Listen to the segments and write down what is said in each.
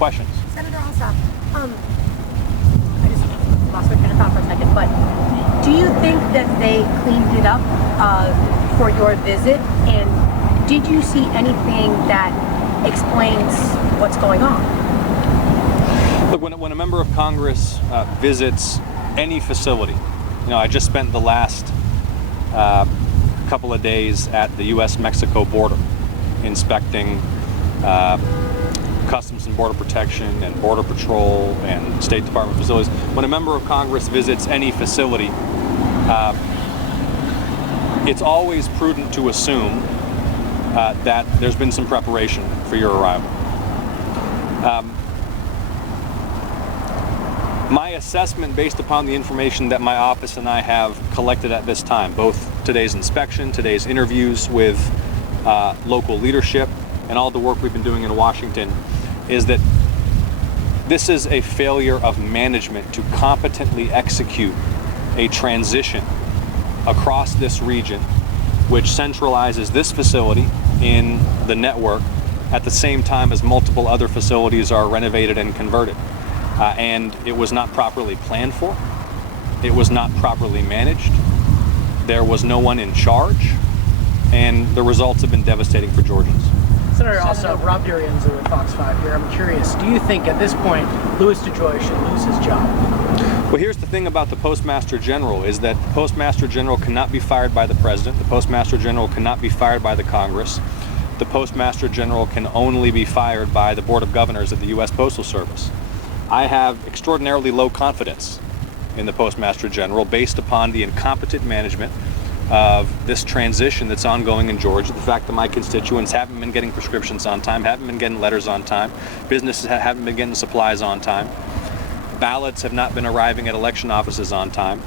questions. Senator Ossoff, I just lost my train of thought for a second, but do you think that they cleaned it up for your visit? And did you see anything that explains what's going on? Look, when a member of Congress visits any facility, I just spent the last couple of days at the U.S.-Mexico border inspecting Customs and Border Protection and Border Patrol and State Department facilities. When a member of Congress visits any facility, it's always prudent to assume that there's been some preparation for your arrival. My assessment, based upon the information that my office and I have collected at this time, both today's inspection, today's interviews with local leadership, and all the work we've been doing in Washington, is that this is a failure of management to competently execute a transition across this region, which centralizes this facility in the network at the same time as multiple other facilities are renovated and converted. And it was not properly planned for. It was not properly managed. There was no one in charge, and the results have been devastating for Georgians. Senator Ossoff, Rob Durienza with Fox 5 here. I'm curious, do you think at this point Louis DeJoy should lose his job? Well, here's the thing about the Postmaster General, is that the Postmaster General cannot be fired by the President. The Postmaster General cannot be fired by the Congress. The Postmaster General can only be fired by the Board of Governors of the U.S. Postal Service. I have extraordinarily low confidence in the Postmaster General based upon the incompetent management of this transition that's ongoing in Georgia. The fact that my constituents haven't been getting prescriptions on time, haven't been getting letters on time, businesses haven't been getting supplies on time, ballots have not been arriving at election offices on time,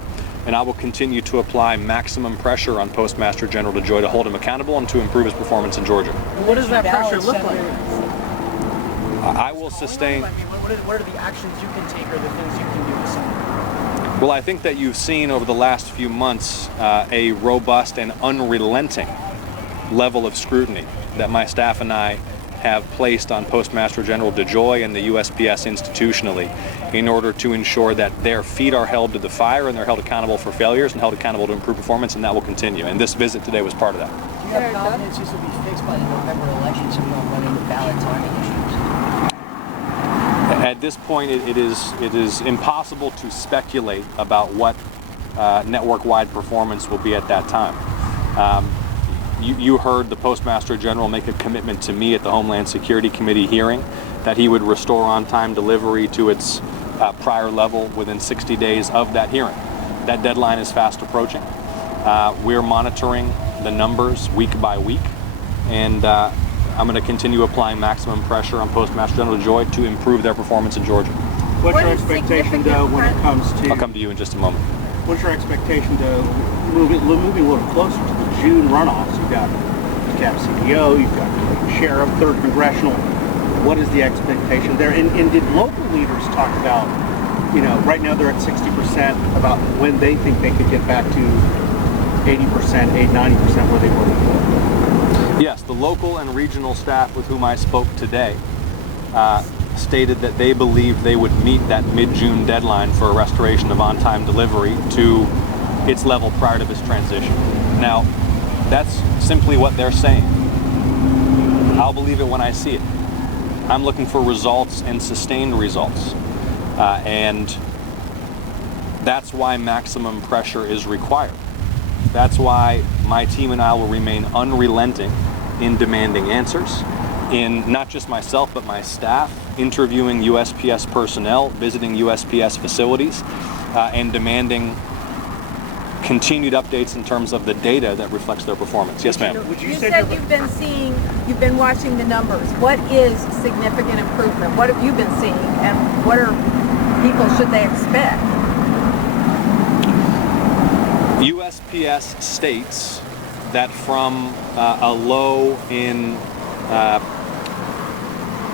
and I will continue to apply maximum pressure on Postmaster General DeJoy to hold him accountable and to improve his performance in Georgia. What does that pressure look like? I will sustain... What are the actions you can take or the things you can do to support? Well, I think that you've seen over the last few months a robust and unrelenting level of scrutiny that my staff and I have placed on Postmaster General DeJoy and the USPS institutionally in order to ensure that their feet are held to the fire and they're held accountable for failures and held accountable to improve performance, and that will continue. And this visit today was part of that. Do you have confidence this will be fixed by the November election so we don't run into ballot timing issues? At this point, it is impossible to speculate about what network-wide performance will be at that time. You heard the Postmaster General make a commitment to me at the Homeland Security Committee hearing that he would restore on-time delivery to its prior level within 60 days of that hearing. That deadline is fast approaching. We're monitoring the numbers week by week, and I'm going to continue applying maximum pressure on Postmaster General DeJoy to improve their performance in Georgia. What's your expectation, though, when it comes to... I'll come to you in just a moment. What's your expectation to moving a little closer to the June runoffs? You've got CPO, you've got the Sheriff, 3rd Congressional. What is the expectation there? And did local leaders talk about, right now they're at 60%, about when they think they could get back to 80%, 90% where they were before? Yes, the local and regional staff with whom I spoke today stated that they believed they would meet that mid-June deadline for a restoration of on-time delivery to its level prior to this transition. Now, that's simply what they're saying. I'll believe it when I see it. I'm looking for results and sustained results. And that's why maximum pressure is required. That's why my team and I will remain unrelenting in demanding answers, in not just myself but my staff, interviewing USPS personnel, visiting USPS facilities, and demanding continued updates in terms of the data that reflects their performance. Yes, ma'am. You said you've been watching the numbers. What is significant improvement? What have you been seeing, and what should they expect? USPS states that from a low in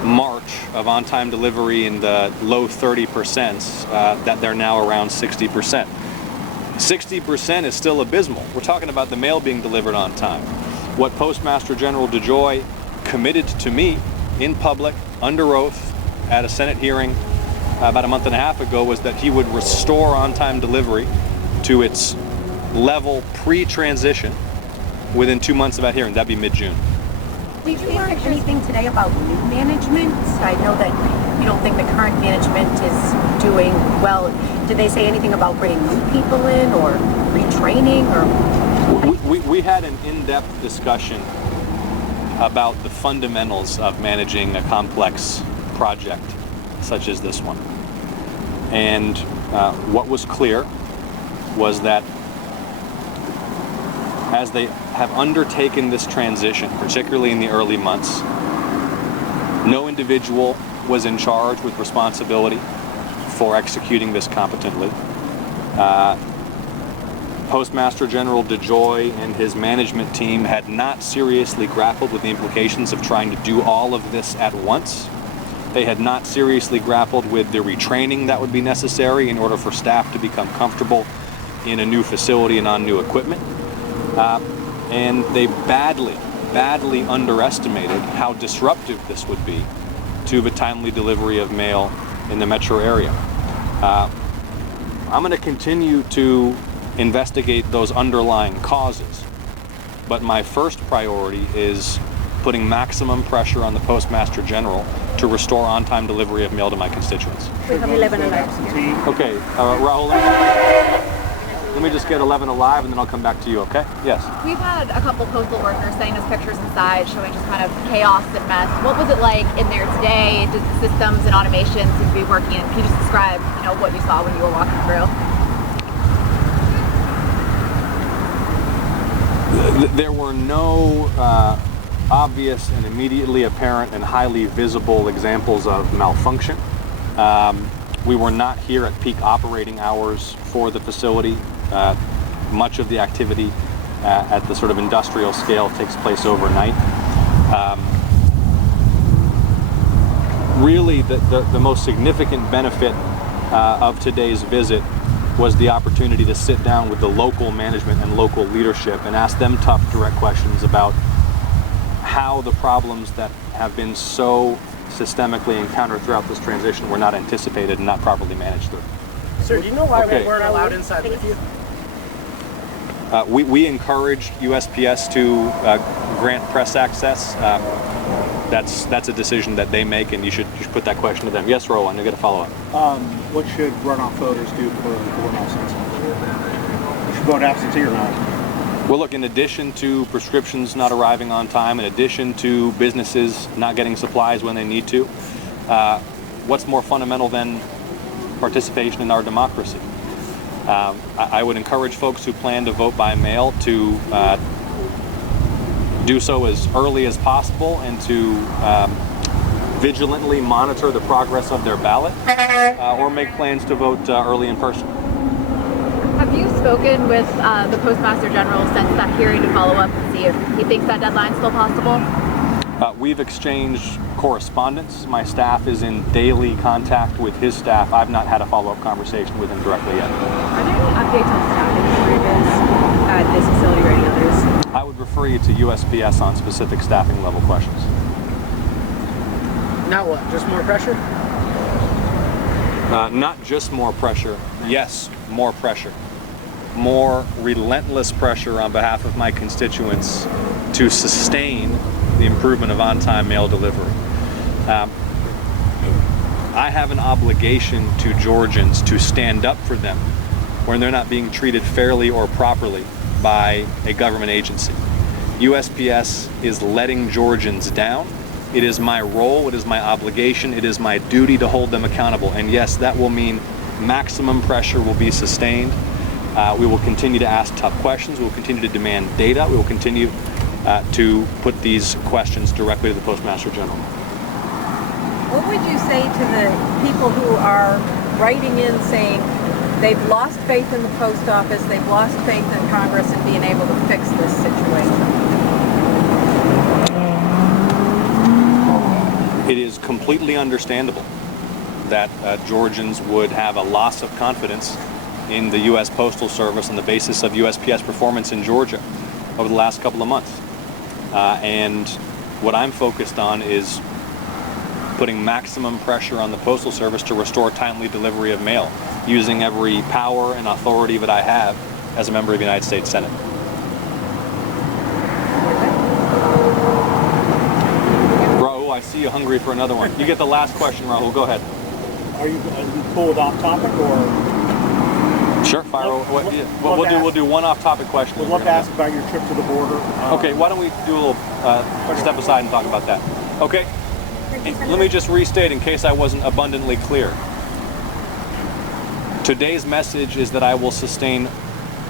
March of on-time delivery in the low 30%, that they're now around 60%. 60% is still abysmal. We're talking about the mail being delivered on time. What Postmaster General DeJoy committed to me in public, under oath, at a Senate hearing about a month and a half ago was that he would restore on-time delivery to its level pre-transition within 2 months of that hearing. That'd be mid-June. Did you learn anything today about new management? I know that you don't think the current management is doing well. Did they say anything about bringing new people in or retraining? Or we had an in-depth discussion about the fundamentals of managing a complex project such as this one. And what was clear was that as they have undertaken this transition, particularly in the early months, no individual was in charge with responsibility for executing this competently. Postmaster General DeJoy and his management team had not seriously grappled with the implications of trying to do all of this at once. They had not seriously grappled with the retraining that would be necessary in order for staff to become comfortable in a new facility and on new equipment. And they badly underestimated how disruptive this would be to the timely delivery of mail in the metro area. I'm going to continue to investigate those underlying causes, but my first priority is putting maximum pressure on the Postmaster General to restore on-time delivery of mail to my constituents. we have 11 absentee. Okay, Rahul, let me just get 11 alive and then I'll come back to you, okay? Yes. We've had a couple postal workers sending us pictures inside showing just kind of chaos and mess. What was it like in there today? Does the systems and automation seem to be working? Can you just describe, what you saw when you were walking through? There were no obvious and immediately apparent and highly visible examples of malfunction. We were not here at peak operating hours for the facility. Much of the activity at the sort of industrial scale takes place overnight. Really, the most significant benefit of today's visit was the opportunity to sit down with the local management and local leadership and ask them tough, direct questions about how the problems that have been so systemically encountered throughout this transition were not anticipated and not properly managed through. Sir, do you know why Okay. we weren't allowed inside with you? We encouraged USPS to grant press access. That's a decision that they make, and you should put that question to them. Yes, Rowan, you got a follow-up. What should runoff voters do for runoff census? Should vote absentee or not? Well, look, in addition to prescriptions not arriving on time, in addition to businesses not getting supplies when they need to, what's more fundamental than participation in our democracy? I would encourage folks who plan to vote by mail to do so as early as possible and to vigilantly monitor the progress of their ballot or make plans to vote early in person. Have you spoken with the Postmaster General since that hearing to follow up and see if he thinks that deadline's still possible? We've exchanged correspondence. My staff is in daily contact with his staff. I've not had a follow-up conversation with him directly yet. Are there any updates on staffing shortages at this facility or any others? I would refer you to USPS on specific staffing level questions. Now what? Just more pressure? Not just more pressure. Yes, more pressure. More relentless pressure on behalf of my constituents to sustain the improvement of on-time mail delivery. I have an obligation to Georgians to stand up for them when they're not being treated fairly or properly by a government agency. USPS is letting Georgians down. It is my role, it is my obligation, it is my duty to hold them accountable. And yes, that will mean maximum pressure will be sustained. We will continue to ask tough questions. We will continue to demand data. We will continue to put these questions directly to the Postmaster General. What would you say to the people who are writing in saying they've lost faith in the post office, they've lost faith in Congress in being able to fix this situation? It is completely understandable that Georgians would have a loss of confidence in the U.S. Postal Service on the basis of USPS performance in Georgia over the last couple of months. And what I'm focused on is putting maximum pressure on the Postal Service to restore timely delivery of mail, using every power and authority that I have as a member of the United States Senate. Rahul, I see you hungry for another one. You get the last question, Rahul. Go ahead. Are you cool with off topic or? Sure, fire. We'll do one off-topic question. We'd love to ask about your trip to the border. Okay, why don't we do a little step aside and talk about that? Okay. Let me just restate in case I wasn't abundantly clear. Today's message is that I will sustain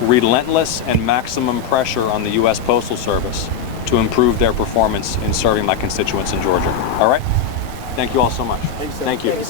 relentless and maximum pressure on the U.S. Postal Service to improve their performance in serving my constituents in Georgia. All right? Thank you all so much. Thank you.